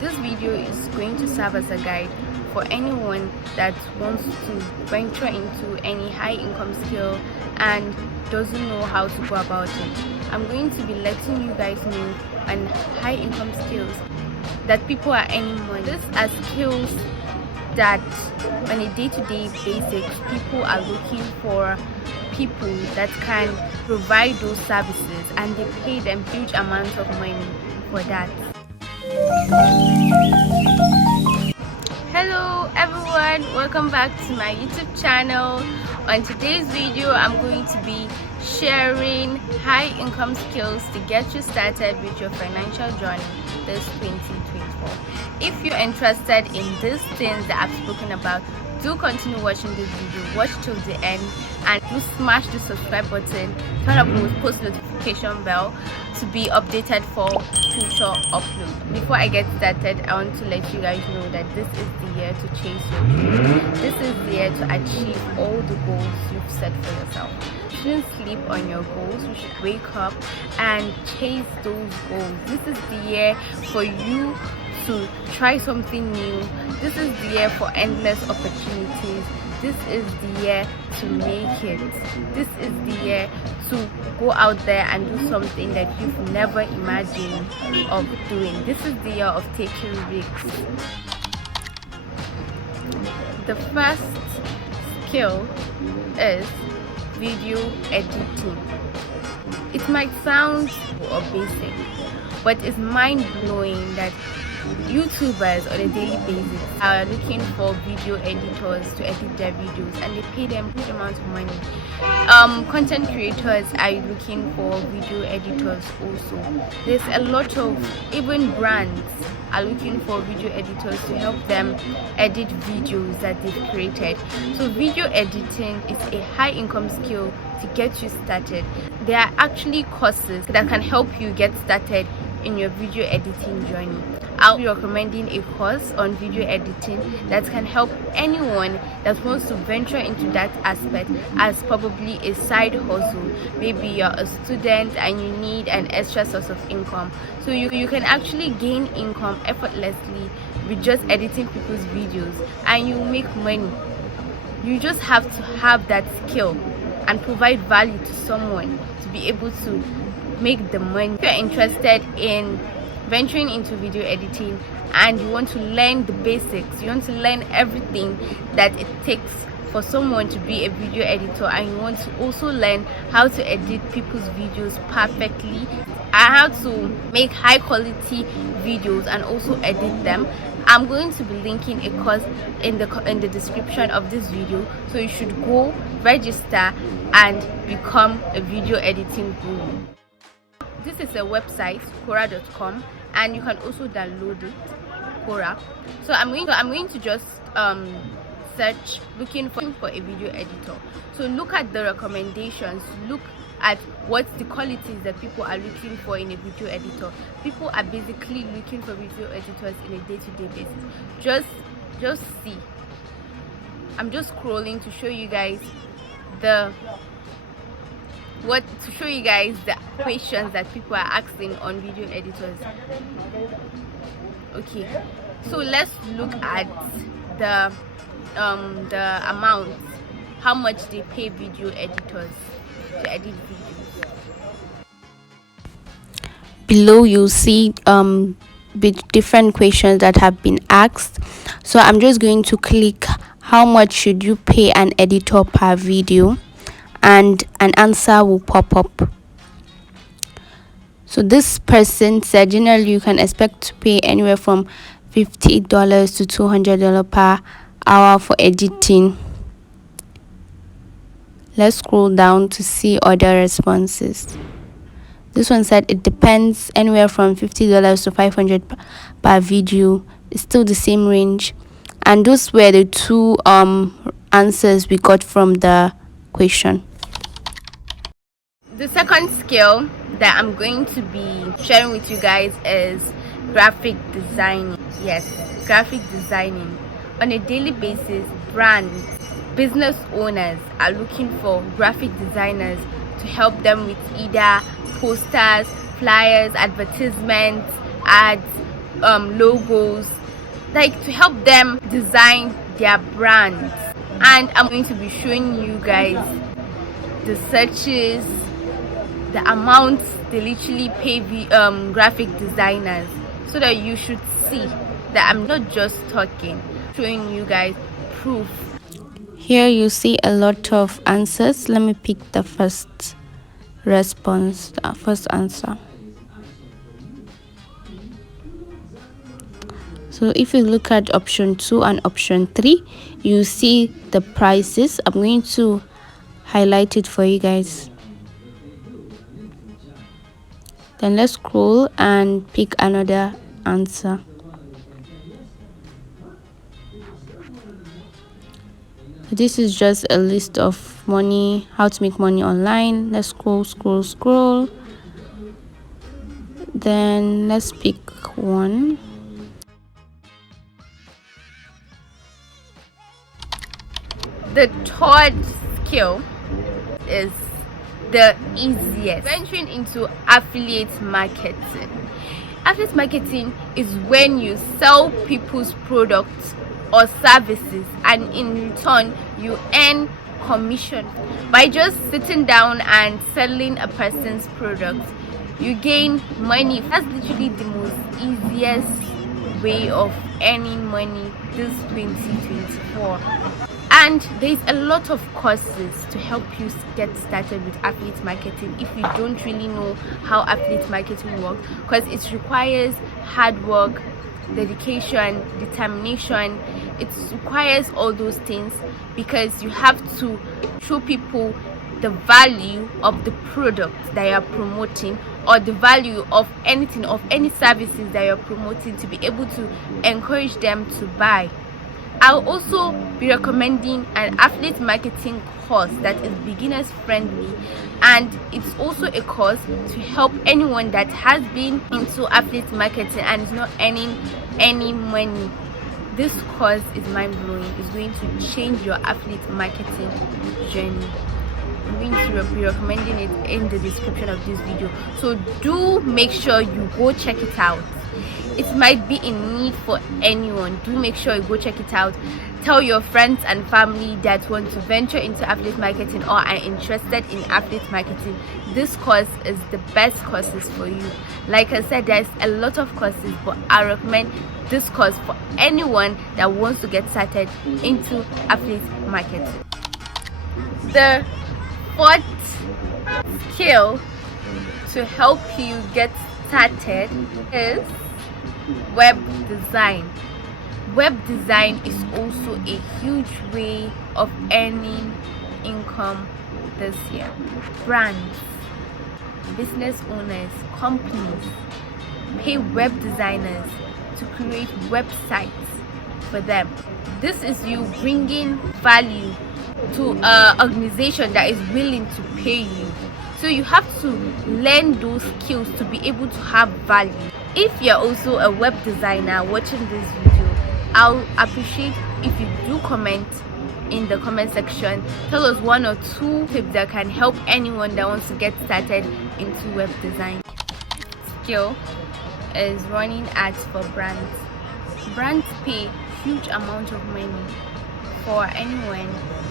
This video is going to serve as a guide for anyone that wants to venture into any high income skill and doesn't know how to go about it. I'm going to be letting you guys know on high income skills that people are earning money. These are skills that on a day-to-day basis people are looking for people that can provide those services, and they pay them huge amounts of money for that. Hello everyone, welcome back to my YouTube channel. On today's video I'm going to be sharing high income skills to get you started with your financial journey this 2024. If you're interested in these things that I've spoken about, do continue watching this video, watch till the end, and do smash the subscribe button, turn up the post notification bell to be updated for future uploads. Before I get started, I want to let you guys know that this is the year to chase your dreams. This is the year to achieve all the goals you've set for yourself. You shouldn't sleep on your goals. You should wake up and chase those goals. This is the year for you to try something new. This is the year for endless opportunities. This is the year to make it. This is the year to go out there and do something that you've never imagined of doing. This is the year of taking risks. The first skill is video editing. It might sound basic, but it's mind-blowing that YouTubers on a daily basis are looking for video editors to edit their videos, and they pay them huge amounts of money. Content creators are looking for video editors also. There's a lot of, even brands are looking for video editors to help them edit videos that they've created. So video editing is a high income skill to get you started. There are actually courses that can help you get started in your video editing journey. I'll be recommending a course on video editing that can help anyone that wants to venture into that aspect as probably a side hustle. Maybe you're a student and you need an extra source of income, so you can actually gain income effortlessly with just editing people's videos, and you make money. You just have to have that skill and provide value to someone to be able to make the money. If you're interested in venturing into video editing and you want to learn the basics, you want to learn everything that it takes for someone to be a video editor, and you want to also learn how to edit people's videos perfectly and how to make high quality videos and also edit them, I'm going to be linking a course in the description of this video, so you should go register and become a video editing guru. This is a website, Quora.com, and you can also download it, Quora. So I'm going to just search looking for a video editor. So look at the recommendations, look at what the qualities that people are looking for in a video editor. People are basically looking for video editors in a day-to-day basis. Just see. I'm just scrolling to show you guys the questions that people are asking on video editors. Okay, so let's look at the amount, how much they pay video editors to edit videos. Below you'll see different questions that have been asked, so I'm just going to click how much should you pay an editor per video, and an answer will pop up. So this person said generally you can expect to pay anywhere from $50 to $200 per hour for editing. Let's scroll down to see other responses. This one said it depends, anywhere from $50 to $500 per video. It's still the same range, and those were the two answers we got from the question. The second skill that I'm going to be sharing with you guys is graphic designing. Yes, graphic designing. On a daily basis, brands, business owners are looking for graphic designers to help them with either posters, flyers, advertisements, ads, logos, like to help them design their brands. And I'm going to be showing you guys the searches, the amounts they literally pay graphic designers, so that you should see that I'm not just talking, showing you guys proof. Here you see a lot of answers. Let me pick the first response, first answer. So if you look at option 2 and option 3, you see the prices. I'm going to highlight it for you guys. Then let's scroll and pick another answer. This is just a list of money, how to make money online. Let's scroll. Then let's pick one. The third skill is the easiest: venturing into affiliate marketing. Affiliate marketing is when you sell people's products or services, and in return you earn commission. By just sitting down and selling a person's product, you gain money. That's literally the most easiest way of earning money this 2024. And there's a lot of courses to help you get started with affiliate marketing if you don't really know how affiliate marketing works, because it requires hard work, dedication, determination. It requires all those things, because you have to show people the value of the product that you're promoting, or the value of anything, of any services that you're promoting, to be able to encourage them to buy. I'll also be recommending an affiliate marketing course that is beginners friendly, and it's also a course to help anyone that has been into affiliate marketing and is not earning any money. This course is mind-blowing. It's going to change your affiliate marketing journey. I'm going to be recommending it in the description of this video, so do make sure you go check it out. It might be in need for anyone. Do make sure you go check it out. Tell your friends and family that want to venture into affiliate marketing or are interested in affiliate marketing. This course is the best courses for you. Like I said, there's a lot of courses, but I recommend this course for anyone that wants to get started into affiliate marketing. The fourth skill to help you get started is web design. Web design is also a huge way of earning income this year. Brands, business owners, companies pay web designers to create websites for them. This is you bringing value to an organization that is willing to pay you. So you have to learn those skills to be able to have value. If you're also a web designer watching this video, I'll appreciate if you do comment in the comment section. Tell us 1 or 2 tips that can help anyone that wants to get started into web design. Skill is running ads for brands. Brands pay huge amount of money for anyone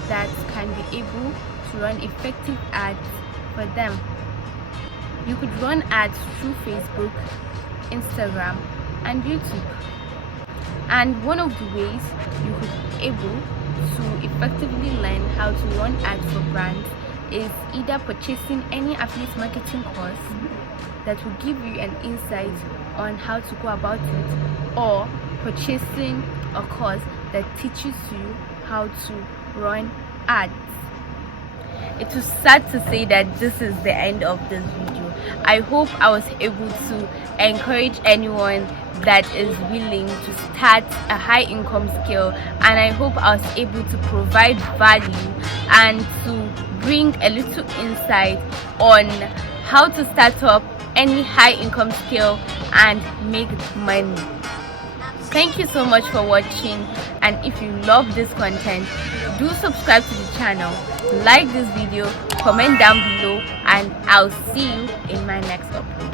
that can be able to run effective ads for them. You could run ads through Facebook, Instagram and YouTube, and one of the ways you could be able to effectively learn how to run ads for brands is either purchasing any affiliate marketing course that will give you an insight on how to go about it, or purchasing a course that teaches you how to run ads. It was sad to say that this is the end of this video. I hope I was able to encourage anyone that is willing to start a high income skill, and I hope I was able to provide value and to bring a little insight on how to start up any high income skill and make money. Thank you so much for watching, and if you love this content, do subscribe to the channel, like this video, comment down below, and I'll see you in my next upload.